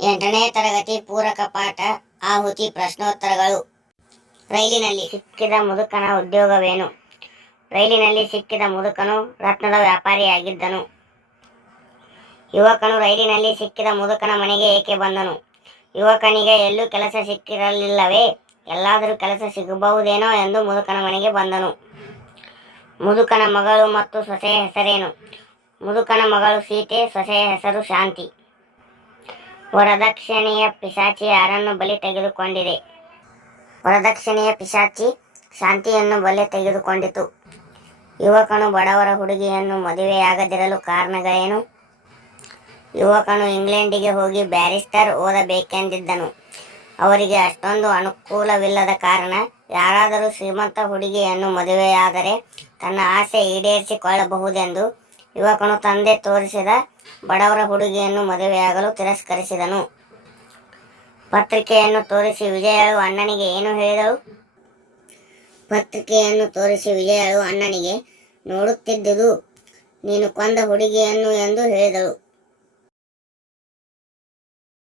8ನೇ ತರಗತಿ ಪೂರಕ ಪಾಠ ಆಹುತಿ ಪ್ರಶ್ನೋತ್ತರಗಳು. ರೈಲಿನಲ್ಲಿ ಸಿಕ್ಕಿದ ಮುದುಕನ ಉದ್ಯೋಗವೇನು? ರೈಲಿನಲ್ಲಿ ಸಿಕ್ಕಿದ ಮುದುಕನು ರತ್ನದ ವ್ಯಾಪಾರಿಯಾಗಿದ್ದನು. ಯುವಕನು ರೈಲಿನಲ್ಲಿ ಸಿಕ್ಕಿದ ಮುದುಕನ ಮನೆಗೆ ಏಕೆ ಬಂದನು? ಯುವಕನಿಗೆ ಎಲ್ಲೂ ಕೆಲಸ ಸಿಕ್ಕಿರಲಿಲ್ಲವೇ? ಎಲ್ಲಾದರೂ ಕೆಲಸ ಸಿಗಬಹುದೇನೋ ಎಂದು ಮುದುಕನ ಮನೆಗೆ ಬಂದನು. ಮುದುಕನ ಮಗಳು ಮತ್ತು ಸೊಸೆಯ ಹೆಸರೇನು? ಮುದುಕನ ಮಗಳು ಸೀತೆ, ಸೊಸೆಯ ಹೆಸರು ಶಾಂತಿ. ವರದಕ್ಷಿಣೆಯ ಪಿಶಾಚಿ ಯಾರನ್ನು ಬಲಿ ತೆಗೆದುಕೊಂಡಿದೆ? ವರದಕ್ಷಿಣೆಯ ಪಿಶಾಚಿ ಶಾಂತಿಯನ್ನು ಬಲಿ ತೆಗೆದುಕೊಂಡಿತು. ಯುವಕನು ಬಡವರ ಹುಡುಗಿಯನ್ನು ಮದುವೆಯಾಗದಿರಲು ಕಾರಣಗಳೇನು? ಯುವಕನು ಇಂಗ್ಲೆಂಡಿಗೆ ಹೋಗಿ ಬ್ಯಾರಿಸ್ಟರ್ ಓದಬೇಕೆಂದಿದ್ದನು. ಅವರಿಗೆ ಅಷ್ಟೊಂದು ಅನುಕೂಲವಿಲ್ಲದ ಕಾರಣ ಯಾರಾದರೂ ಶ್ರೀಮಂತ ಹುಡುಗಿಯನ್ನು ಮದುವೆಯಾದರೆ ತನ್ನ ಆಸೆ ಈಡೇರಿಸಿಕೊಳ್ಳಬಹುದೆಂದು ಯುವಕನು ತಂದೆ ತೋರಿಸಿದ ಬಡವರ ಹುಡುಗಿಯನ್ನು ಮದುವೆಯಾಗಲು ತಿರಸ್ಕರಿಸಿದನು. ಪತ್ರಿಕೆಯನ್ನು ತೋರಿಸಿ ವಿಜಯಳು ಅಣ್ಣನಿಗೆ ಏನು ಹೇಳಿದಳು? ಪತ್ರಿಕೆಯನ್ನು ತೋರಿಸಿ ವಿಜಯಳು ಅಣ್ಣನಿಗೆ ನೋಡುತ್ತಿದ್ದುದು ನೀನು ಕೊಂದ ಹುಡುಗಿಯನ್ನು ಎಂದು ಹೇಳಿದಳು.